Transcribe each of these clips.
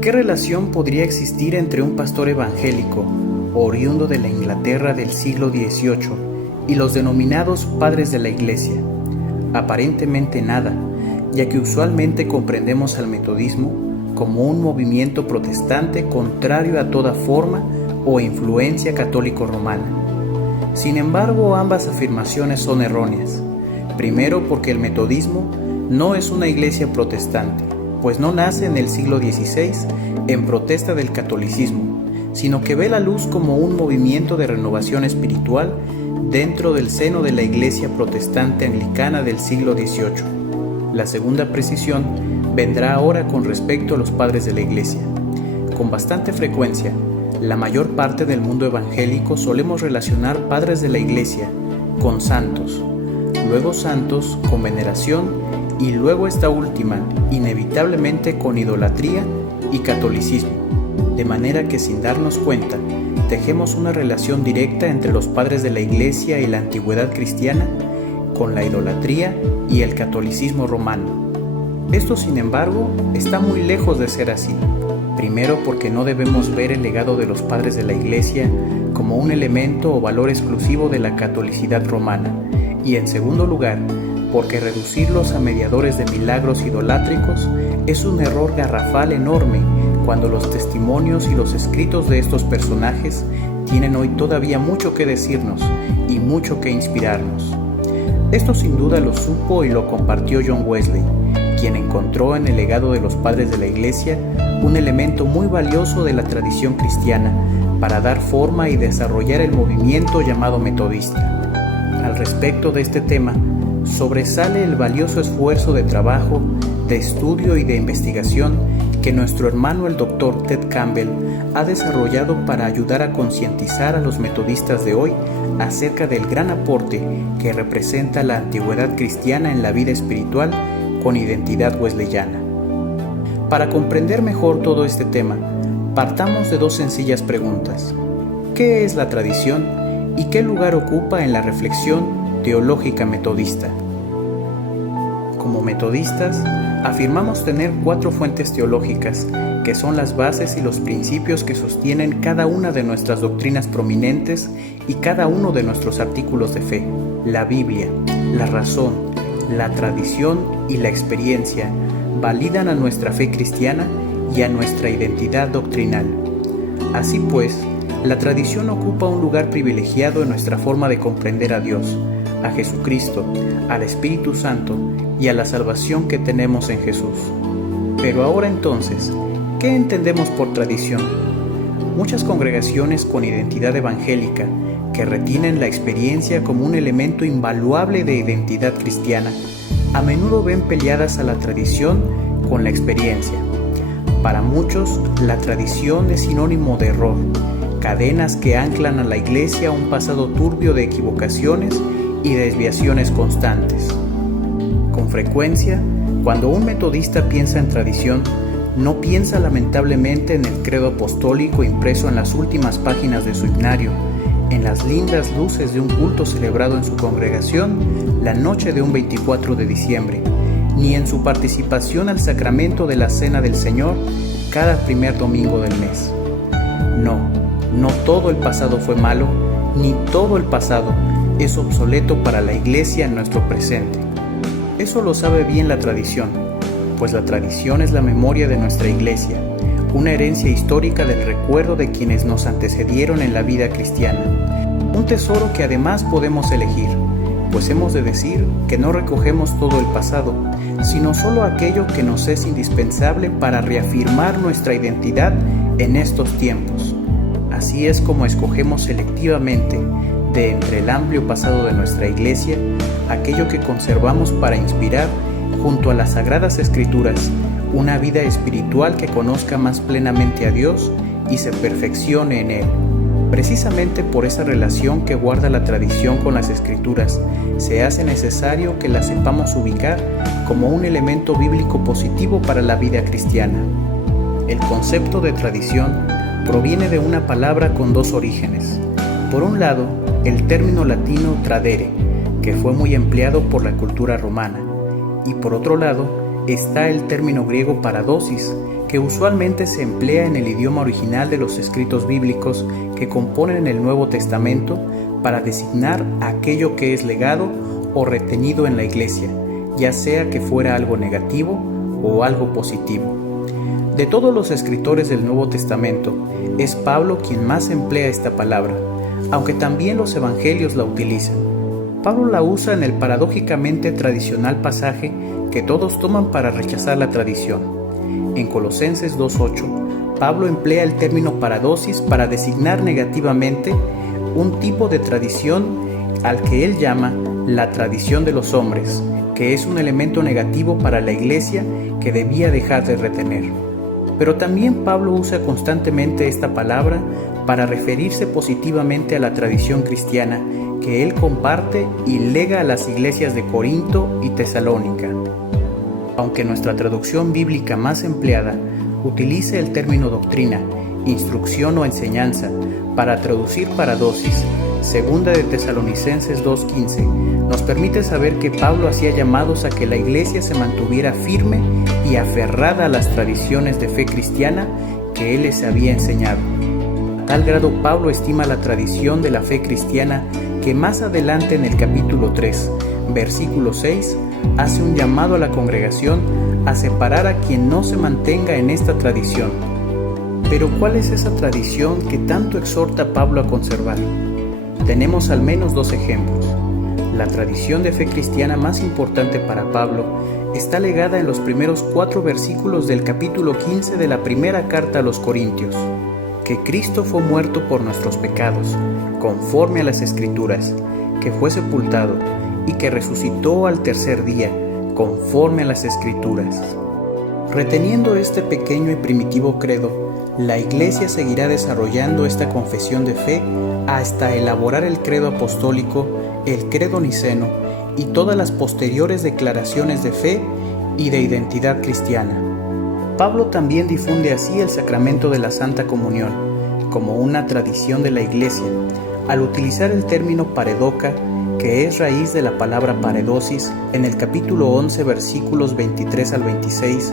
¿Qué relación podría existir entre un pastor evangélico, oriundo de la Inglaterra del siglo XVIII, y los denominados padres de la Iglesia? Aparentemente nada, ya que usualmente comprendemos al metodismo como un movimiento protestante contrario a toda forma o influencia católico-romana. Sin embargo, ambas afirmaciones son erróneas. Primero, porque el metodismo no es una iglesia protestante, pues no nace en el siglo XVI en protesta del catolicismo, sino que ve la luz como un movimiento de renovación espiritual dentro del seno de la iglesia protestante anglicana del siglo XVIII. La segunda precisión vendrá ahora con respecto a los padres de la iglesia. Con bastante frecuencia, la mayor parte del mundo evangélico solemos relacionar padres de la iglesia con santos, luego santos con veneración y luego esta última, inevitablemente con idolatría y catolicismo, de manera que sin darnos cuenta, tejemos una relación directa entre los padres de la Iglesia y la antigüedad cristiana con la idolatría y el catolicismo romano. Esto, sin embargo, está muy lejos de ser así. Primero, porque no debemos ver el legado de los padres de la Iglesia como un elemento o valor exclusivo de la catolicidad romana, y en segundo lugar, porque reducirlos a mediadores de milagros idolátricos es un error garrafal enorme cuando los testimonios y los escritos de estos personajes tienen hoy todavía mucho que decirnos y mucho que inspirarnos. Esto sin duda lo supo y lo compartió John Wesley, quien encontró en el legado de los padres de la Iglesia un elemento muy valioso de la tradición cristiana para dar forma y desarrollar el movimiento llamado metodista. Al respecto de este tema, sobresale el valioso esfuerzo de trabajo, de estudio y de investigación que nuestro hermano el Dr. Ted Campbell ha desarrollado para ayudar a concientizar a los metodistas de hoy acerca del gran aporte que representa la antigüedad cristiana en la vida espiritual con identidad wesleyana. Para comprender mejor todo este tema, partamos de dos sencillas preguntas. ¿Qué es la tradición y qué lugar ocupa en la reflexión teológica metodista? Como metodistas, afirmamos tener 4 fuentes teológicas, que son las bases y los principios que sostienen cada una de nuestras doctrinas prominentes y cada uno de nuestros artículos de fe: la Biblia, la razón, la tradición y la experiencia validan a nuestra fe cristiana y a nuestra identidad doctrinal. Así pues, la tradición ocupa un lugar privilegiado en nuestra forma de comprender a Dios, a Jesucristo, al Espíritu Santo y a la salvación que tenemos en Jesús. Pero ahora entonces, ¿qué entendemos por tradición? Muchas congregaciones con identidad evangélica, que retienen la experiencia como un elemento invaluable de identidad cristiana, a menudo ven peleadas a la tradición con la experiencia. Para muchos, la tradición es sinónimo de error, cadenas que anclan a la iglesia a un pasado turbio de equivocaciones y desviaciones constantes. Con frecuencia, cuando un metodista piensa en tradición, no piensa lamentablemente en el credo apostólico impreso en las últimas páginas de su himnario, en las lindas luces de un culto celebrado en su congregación la noche de un 24 de diciembre, ni en su participación al sacramento de la Cena del Señor cada primer domingo del mes. No todo el pasado fue malo, ni todo el pasado es obsoleto para la Iglesia en nuestro presente. Eso lo sabe bien la tradición, pues la tradición es la memoria de nuestra Iglesia, una herencia histórica del recuerdo de quienes nos antecedieron en la vida cristiana, un tesoro que además podemos elegir, pues hemos de decir que no recogemos todo el pasado, sino solo aquello que nos es indispensable para reafirmar nuestra identidad en estos tiempos. Así es como escogemos selectivamente, de entre el amplio pasado de nuestra Iglesia, aquello que conservamos para inspirar, junto a las Sagradas Escrituras, una vida espiritual que conozca más plenamente a Dios y se perfeccione en Él. Precisamente por esa relación que guarda la tradición con las Escrituras, se hace necesario que la sepamos ubicar como un elemento bíblico positivo para la vida cristiana. El concepto de tradición proviene de una palabra con 2 orígenes. Por un lado, el término latino tradere, que fue muy empleado por la cultura romana, y por otro lado, está el término griego paradosis, que usualmente se emplea en el idioma original de los escritos bíblicos que componen el Nuevo Testamento para designar aquello que es legado o retenido en la Iglesia, ya sea que fuera algo negativo o algo positivo. De todos los escritores del Nuevo Testamento, es Pablo quien más emplea esta palabra, aunque también los evangelios la utilizan. Pablo la usa en el paradójicamente tradicional pasaje que todos toman para rechazar la tradición. En Colosenses 2:8, Pablo emplea el término paradosis para designar negativamente un tipo de tradición al que él llama la tradición de los hombres, que es un elemento negativo para la Iglesia que debía dejar de retener. Pero también Pablo usa constantemente esta palabra para referirse positivamente a la tradición cristiana que él comparte y lega a las iglesias de Corinto y Tesalónica. Aunque nuestra traducción bíblica más empleada utilice el término doctrina, instrucción o enseñanza para traducir paradosis, segunda de Tesalonicenses 2:15, nos permite saber que Pablo hacía llamados a que la iglesia se mantuviera firme y aferrada a las tradiciones de fe cristiana que él les había enseñado. A tal grado Pablo estima la tradición de la fe cristiana que más adelante en el capítulo 3, versículo 6, hace un llamado a la congregación a separar a quien no se mantenga en esta tradición. Pero ¿cuál es esa tradición que tanto exhorta Pablo a conservar? Tenemos al menos dos ejemplos. La tradición de fe cristiana más importante para Pablo está legada en los primeros 4 versículos del capítulo 15 de la primera carta a los Corintios: que Cristo fue muerto por nuestros pecados, conforme a las Escrituras, que fue sepultado y que resucitó al tercer día, conforme a las Escrituras. Reteniendo este pequeño y primitivo credo, la Iglesia seguirá desarrollando esta confesión de fe hasta elaborar el credo apostólico, el credo niceno y todas las posteriores declaraciones de fe y de identidad cristiana. Pablo también difunde así el sacramento de la Santa Comunión, como una tradición de la Iglesia, al utilizar el término paredoca, que es raíz de la palabra paredosis. En el capítulo 11, versículos 23 al 26,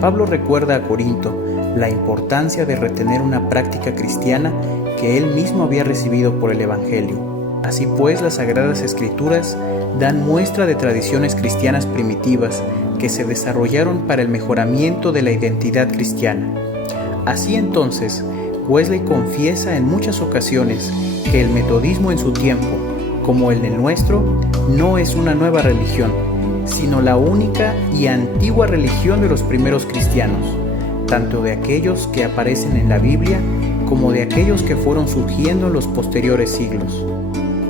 Pablo recuerda a Corinto la importancia de retener una práctica cristiana que él mismo había recibido por el Evangelio. Así pues, las Sagradas Escrituras dan muestra de tradiciones cristianas primitivas que se desarrollaron para el mejoramiento de la identidad cristiana. Así entonces, Wesley confiesa en muchas ocasiones que el metodismo en su tiempo, como el nuestro, no es una nueva religión, sino la única y antigua religión de los primeros cristianos, tanto de aquellos que aparecen en la Biblia como de aquellos que fueron surgiendo en los posteriores siglos.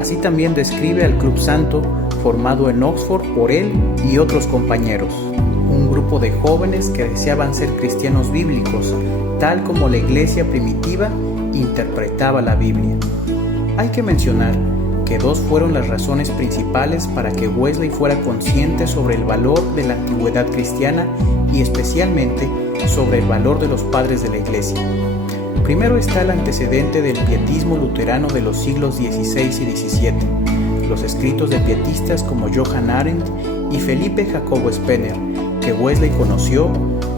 Así también describe al Club Santo, formado en Oxford por él y otros compañeros, un grupo de jóvenes que deseaban ser cristianos bíblicos, tal como la iglesia primitiva interpretaba la Biblia. Hay que mencionar que 2 fueron las razones principales para que Wesley fuera consciente sobre el valor de la antigüedad cristiana y especialmente sobre el valor de los padres de la iglesia. Primero está el antecedente del pietismo luterano de los siglos XVI y XVII, los escritos de pietistas como Johann Arendt y Felipe Jacobo Spener, que Wesley conoció,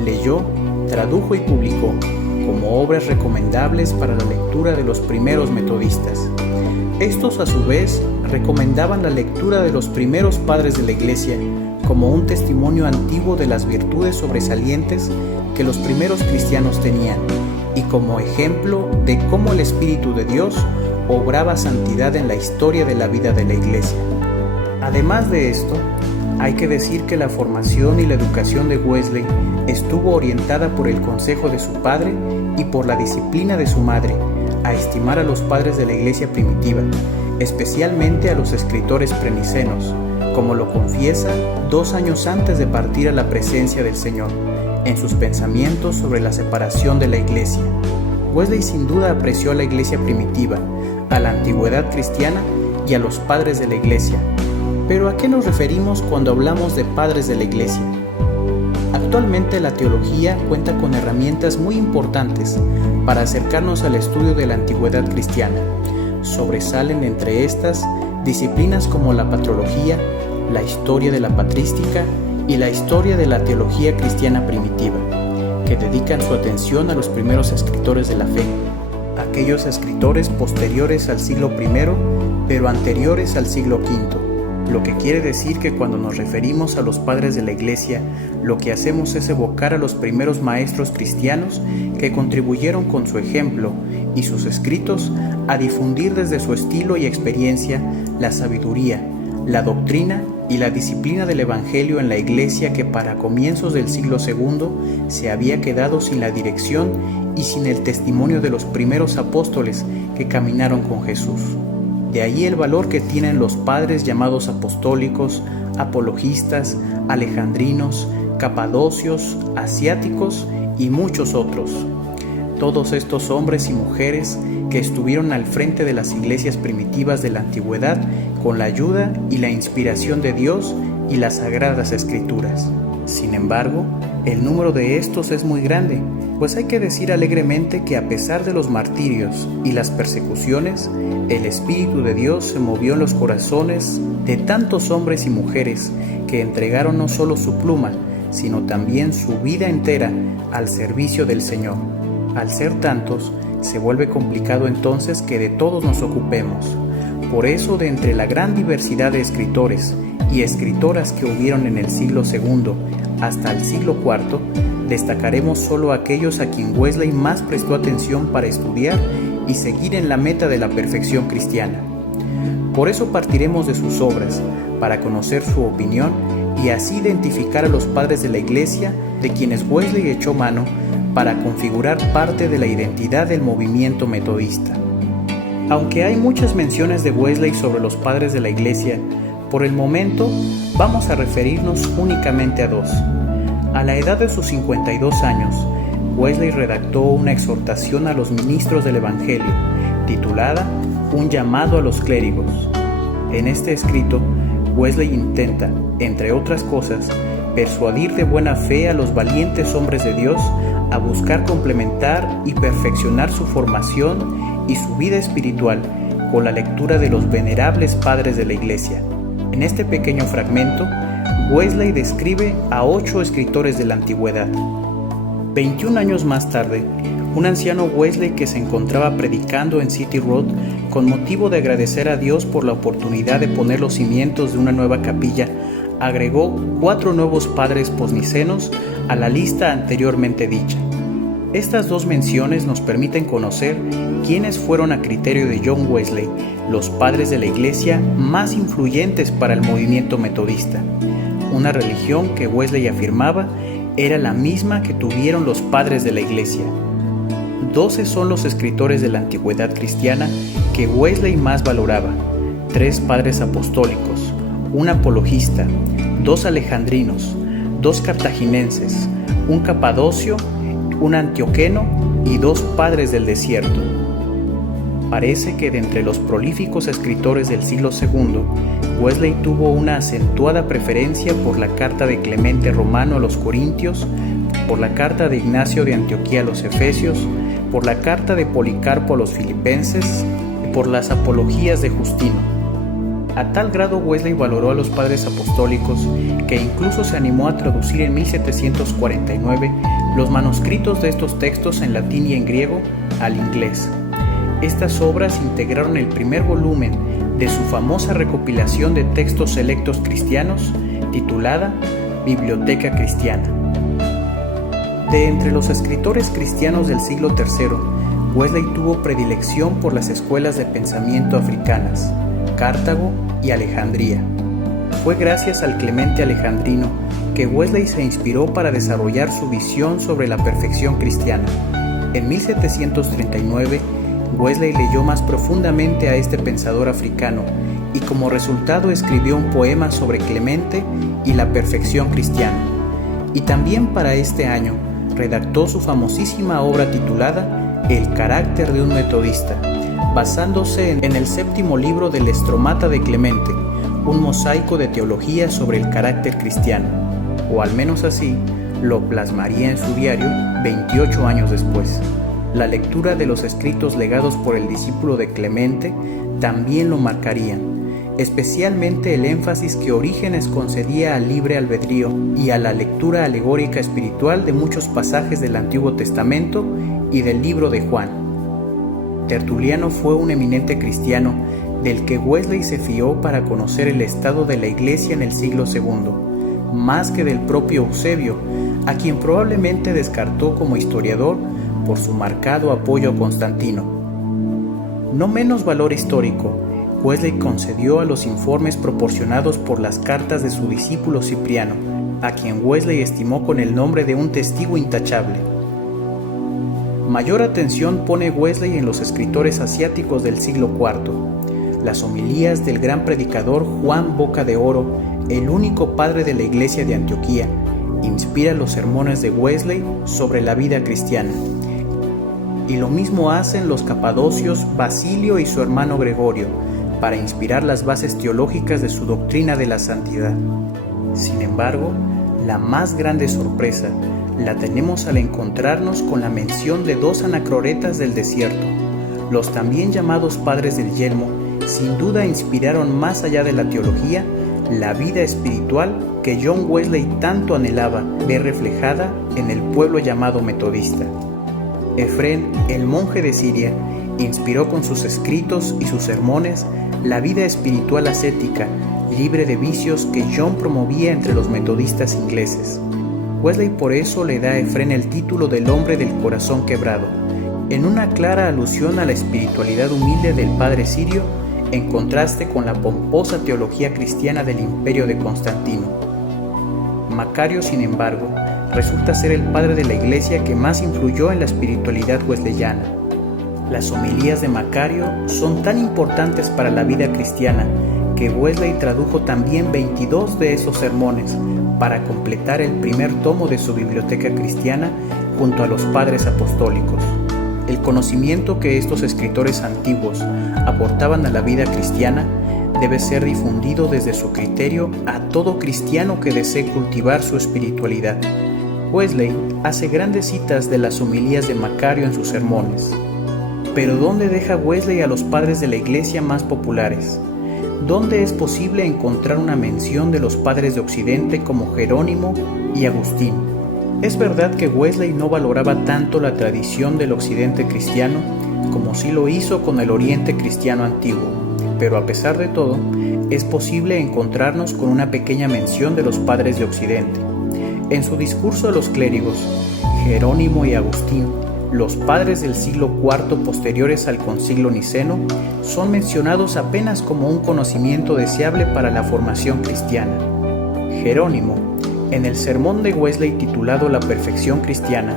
leyó, tradujo y publicó como obras recomendables para la lectura de los primeros metodistas. Estos, a su vez, recomendaban la lectura de los primeros padres de la Iglesia como un testimonio antiguo de las virtudes sobresalientes que los primeros cristianos tenían y como ejemplo de cómo el Espíritu de Dios obraba santidad en la historia de la vida de la Iglesia. Además de esto, hay que decir que la formación y la educación de Wesley estuvo orientada por el consejo de su padre y por la disciplina de su madre, a estimar a los padres de la iglesia primitiva, especialmente a los escritores prenicenos, como lo confiesa 2 años antes de partir a la presencia del Señor, en sus pensamientos sobre la separación de la iglesia. Wesley sin duda apreció a la iglesia primitiva, a la antigüedad cristiana y a los padres de la iglesia. Pero ¿a qué nos referimos cuando hablamos de padres de la iglesia? Actualmente la teología cuenta con herramientas muy importantes para acercarnos al estudio de la antigüedad cristiana. Sobresalen entre estas disciplinas como la patrología, la historia de la patrística y la historia de la teología cristiana primitiva, que dedican su atención a los primeros escritores de la fe, aquellos escritores posteriores al siglo I, pero anteriores al siglo V. Lo que quiere decir que cuando nos referimos a los padres de la Iglesia, lo que hacemos es evocar a los primeros maestros cristianos que contribuyeron con su ejemplo y sus escritos a difundir desde su estilo y experiencia la sabiduría, la doctrina y la disciplina del Evangelio en la Iglesia que para comienzos del siglo II se había quedado sin la dirección y sin el testimonio de los primeros apóstoles que caminaron con Jesús. De ahí el valor que tienen los padres llamados apostólicos, apologistas, alejandrinos, capadocios, asiáticos y muchos otros. Todos estos hombres y mujeres que estuvieron al frente de las iglesias primitivas de la antigüedad con la ayuda y la inspiración de Dios y las Sagradas Escrituras. Sin embargo, el número de estos es muy grande, pues hay que decir alegremente que a pesar de los martirios y las persecuciones, el Espíritu de Dios se movió en los corazones de tantos hombres y mujeres que entregaron no solo su pluma, sino también su vida entera al servicio del Señor. Al ser tantos, se vuelve complicado entonces que de todos nos ocupemos. Por eso, de entre la gran diversidad de escritores y escritoras que hubieron en el siglo II hasta el siglo IV, destacaremos solo aquellos a quien Wesley más prestó atención para estudiar y seguir en la meta de la perfección cristiana. Por eso partiremos de sus obras, para conocer su opinión y así identificar a los padres de la Iglesia de quienes Wesley echó mano para configurar parte de la identidad del movimiento metodista. Aunque hay muchas menciones de Wesley sobre los padres de la Iglesia, por el momento vamos a referirnos únicamente a dos. A la edad de sus 52 años, Wesley redactó una exhortación a los ministros del Evangelio, titulada Un llamado a los clérigos. En este escrito, Wesley intenta, entre otras cosas, persuadir de buena fe a los valientes hombres de Dios a buscar complementar y perfeccionar su formación y su vida espiritual con la lectura de los venerables padres de la Iglesia. En este pequeño fragmento, Wesley describe a 8 escritores de la antigüedad. 21 años más tarde, un anciano Wesley que se encontraba predicando en City Road con motivo de agradecer a Dios por la oportunidad de poner los cimientos de una nueva capilla, agregó 4 nuevos padres posnicenos a la lista anteriormente dicha. Estas dos menciones nos permiten conocer quiénes fueron a criterio de John Wesley los padres de la Iglesia más influyentes para el movimiento metodista, una religión que Wesley afirmaba era la misma que tuvieron los padres de la Iglesia. 12 son los escritores de la antigüedad cristiana que Wesley más valoraba: 3 padres apostólicos, un apologista, 2 alejandrinos, 2 cartaginenses, un capadocio, un antioqueno y 2 padres del desierto. Parece que de entre los prolíficos escritores del siglo II, Wesley tuvo una acentuada preferencia por la carta de Clemente Romano a los Corintios, por la carta de Ignacio de Antioquía a los Efesios, por la carta de Policarpo a los Filipenses y por las apologías de Justino. A tal grado Wesley valoró a los padres apostólicos que incluso se animó a traducir en 1749 los manuscritos de estos textos en latín y en griego al inglés. Estas obras integraron el primer volumen de su famosa recopilación de textos selectos cristianos, titulada Biblioteca Cristiana. De entre los escritores cristianos del siglo III, Wesley tuvo predilección por las escuelas de pensamiento africanas, Cartago y Alejandría. Fue gracias al Clemente Alejandrino que Wesley se inspiró para desarrollar su visión sobre la perfección cristiana. En 1739, Wesley leyó más profundamente a este pensador africano y como resultado escribió un poema sobre Clemente y la perfección cristiana. Y también para este año redactó su famosísima obra titulada El carácter de un metodista, basándose en el 7º libro del Estromata de Clemente, un mosaico de teología sobre el carácter cristiano, o al menos así lo plasmaría en su diario 28 años después. La lectura de los escritos legados por el discípulo de Clemente también lo marcarían. especialmente el énfasis que Orígenes concedía al libre albedrío y a la lectura alegórica espiritual de muchos pasajes del Antiguo Testamento y del libro de Juan. Tertuliano fue un eminente cristiano del que Wesley se fió para conocer el estado de la Iglesia en el siglo II, más que del propio Eusebio, a quien probablemente descartó como historiador por su marcado apoyo a Constantino. No menos valor histórico, Wesley concedió a los informes proporcionados por las cartas de su discípulo Cipriano, a quien Wesley estimó con el nombre de un testigo intachable. Mayor atención pone Wesley en los escritores asiáticos del siglo IV. Las homilías del gran predicador Juan Boca de Oro, el único padre de la iglesia de Antioquía, inspira los sermones de Wesley sobre la vida cristiana. Y lo mismo hacen los capadocios Basilio y su hermano Gregorio, para inspirar las bases teológicas de su doctrina de la santidad. Sin embargo, la más grande sorpresa la tenemos al encontrarnos con la mención de dos anacroretas del desierto. Los también llamados padres del yelmo sin duda inspiraron más allá de la teología la vida espiritual que John Wesley tanto anhelaba ver reflejada en el pueblo llamado metodista. Efrén, el monje de Siria, inspiró con sus escritos y sus sermones la vida espiritual ascética, libre de vicios que John promovía entre los metodistas ingleses. Wesley por eso le da a Efrén el título del hombre del corazón quebrado, en una clara alusión a la espiritualidad humilde del padre sirio, en contraste con la pomposa teología cristiana del imperio de Constantino. Macario, sin embargo, resulta ser el padre de la iglesia que más influyó en la espiritualidad wesleyana. Las homilías de Macario son tan importantes para la vida cristiana que Wesley tradujo también 22 de esos sermones para completar el primer tomo de su biblioteca cristiana junto a los padres apostólicos. El conocimiento que estos escritores antiguos aportaban a la vida cristiana debe ser difundido desde su criterio a todo cristiano que desee cultivar su espiritualidad. Wesley hace grandes citas de las homilías de Macario en sus sermones. Pero ¿dónde deja Wesley a los padres de la iglesia más populares? ¿Dónde es posible encontrar una mención de los padres de Occidente como Jerónimo y Agustín? Es verdad que Wesley no valoraba tanto la tradición del Occidente cristiano como sí lo hizo con el Oriente cristiano antiguo, pero a pesar de todo, es posible encontrarnos con una pequeña mención de los padres de Occidente. En su discurso a los clérigos, Jerónimo y Agustín, los padres del siglo IV posteriores al concilio niceno, son mencionados apenas como un conocimiento deseable para la formación cristiana. Jerónimo, en el sermón de Wesley titulado La perfección cristiana,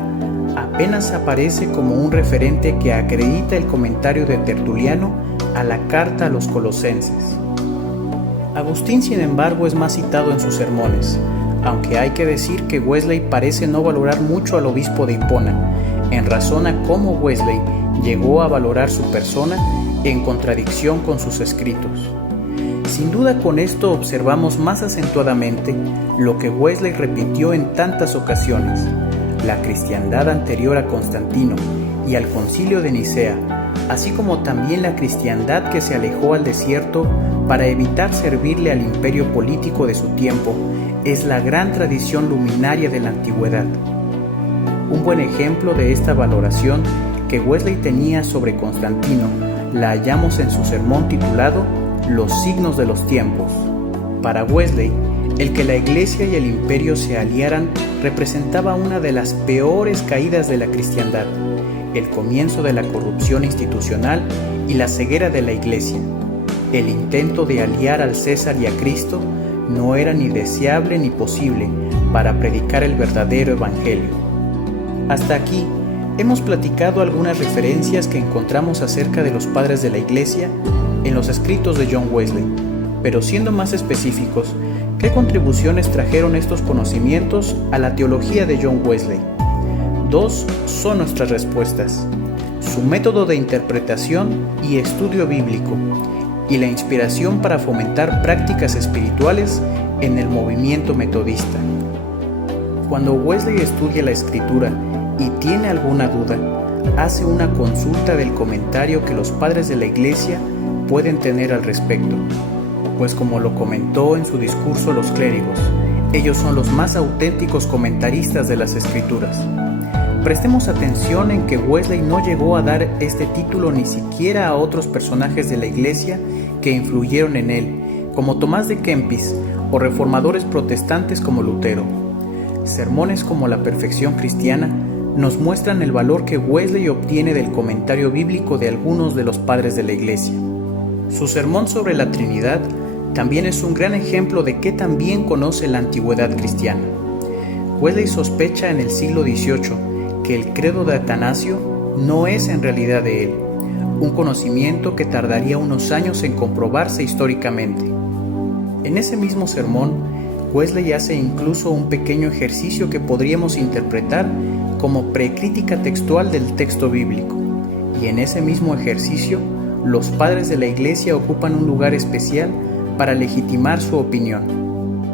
apenas aparece como un referente que acredita el comentario de Tertuliano a la carta a los colosenses. Agustín, sin embargo, es más citado en sus sermones, aunque hay que decir que Wesley parece no valorar mucho al obispo de Hipona, en razón a cómo Wesley llegó a valorar su persona en contradicción con sus escritos. Sin duda con esto observamos más acentuadamente lo que Wesley repitió en tantas ocasiones: la cristiandad anterior a Constantino y al concilio de Nicea, así como también la cristiandad que se alejó al desierto para evitar servirle al imperio político de su tiempo, es la gran tradición luminaria de la antigüedad. Un buen ejemplo de esta valoración que Wesley tenía sobre Constantino la hallamos en su sermón titulado Los signos de los tiempos. Para Wesley, el que la iglesia y el imperio se aliaran representaba una de las peores caídas de la cristiandad, el comienzo de la corrupción institucional y la ceguera de la iglesia. El intento de aliar al César y a Cristo no era ni deseable ni posible para predicar el verdadero evangelio. Hasta aquí hemos platicado algunas referencias que encontramos acerca de los padres de la iglesia en los escritos de John Wesley, pero siendo más específicos, ¿qué contribuciones trajeron estos conocimientos a la teología de John Wesley? Dos son nuestras respuestas: su método de interpretación y estudio bíblico, y la inspiración para fomentar prácticas espirituales en el movimiento metodista. Cuando Wesley estudia la Escritura y tiene alguna duda, hace una consulta del comentario que los padres de la Iglesia pueden tener al respecto. pues como lo comentó en su discurso los clérigos, ellos son los más auténticos comentaristas de las Escrituras. Prestemos atención en que Wesley no llegó a dar este título ni siquiera a otros personajes de la Iglesia que influyeron en él, como Tomás de Kempis o reformadores protestantes como Lutero. Sermones como La Perfección Cristiana nos muestran el valor que Wesley obtiene del comentario bíblico de algunos de los padres de la Iglesia. Su sermón sobre la Trinidad también es un gran ejemplo de qué tan bien conoce la antigüedad cristiana. Wesley sospecha en el siglo XVIII que el credo de Atanasio no es en realidad de él, un conocimiento que tardaría unos años en comprobarse históricamente. En ese mismo sermón, Wesley hace incluso un pequeño ejercicio que podríamos interpretar como precrítica textual del texto bíblico, y en ese mismo ejercicio, los padres de la Iglesia ocupan un lugar especial para legitimar su opinión.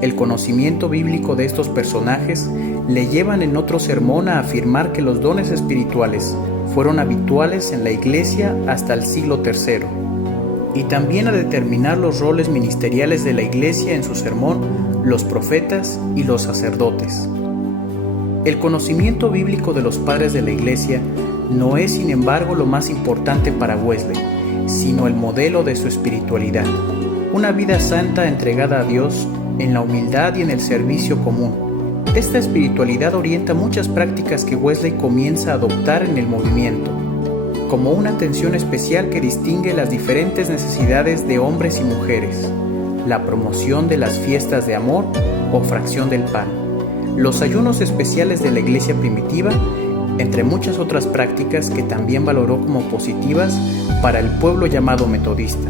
El conocimiento bíblico de estos personajes le llevan en otro sermón a afirmar que los dones espirituales fueron habituales en la Iglesia hasta el siglo III, y también a determinar los roles ministeriales de la Iglesia en su sermón, los profetas y los sacerdotes. El conocimiento bíblico de los padres de la Iglesia no es, sin embargo, lo más importante para Wesley, sino el modelo de su espiritualidad. Una vida santa entregada a Dios en la humildad y en el servicio común. Esta espiritualidad orienta muchas prácticas que Wesley comienza a adoptar en el movimiento, como una atención especial que distingue las diferentes necesidades de hombres y mujeres, la promoción de las fiestas de amor o fracción del pan, los ayunos especiales de la Iglesia primitiva, entre muchas otras prácticas que también valoró como positivas para el pueblo llamado metodista.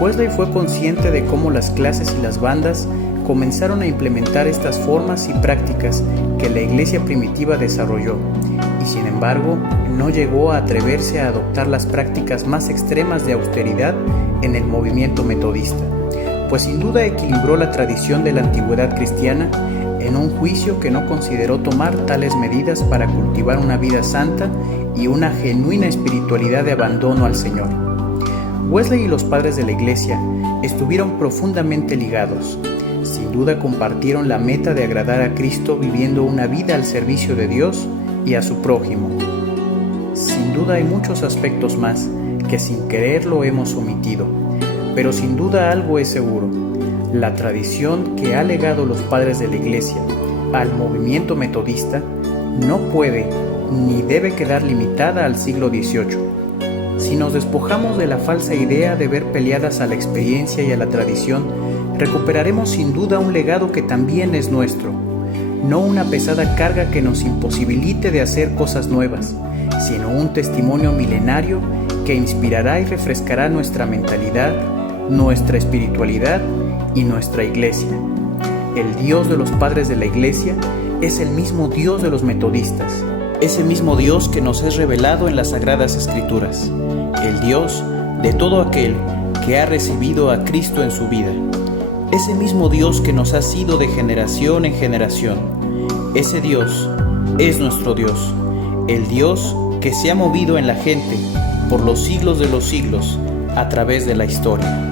Wesley fue consciente de cómo las clases y las bandas comenzaron a implementar estas formas y prácticas que la Iglesia primitiva desarrolló, y sin embargo no llegó a atreverse a adoptar las prácticas más extremas de austeridad en el movimiento metodista, pues sin duda equilibró la tradición de la antigüedad cristiana en un juicio que no consideró tomar tales medidas para cultivar una vida santa y una genuina espiritualidad de abandono al Señor. Wesley y los padres de la Iglesia estuvieron profundamente ligados. Sin duda compartieron la meta de agradar a Cristo viviendo una vida al servicio de Dios y a su prójimo. Sin duda hay muchos aspectos más que sin quererlo hemos omitido, pero sin duda algo es seguro: la tradición que ha legado los padres de la Iglesia al movimiento metodista no puede ni debe quedar limitada al siglo XVIII. Si nos despojamos de la falsa idea de ver peleadas a la experiencia y a la tradición, recuperaremos sin duda un legado que también es nuestro, no una pesada carga que nos imposibilite de hacer cosas nuevas, sino un testimonio milenario que inspirará y refrescará nuestra mentalidad, nuestra espiritualidad y nuestra Iglesia. El Dios de los padres de la Iglesia es el mismo Dios de los metodistas, ese mismo Dios que nos es revelado en las Sagradas Escrituras, el Dios de todo aquel que ha recibido a Cristo en su vida, ese mismo Dios que nos ha sido de generación en generación. Ese Dios es nuestro Dios, el Dios que se ha movido en la gente por los siglos de los siglos a través de la historia.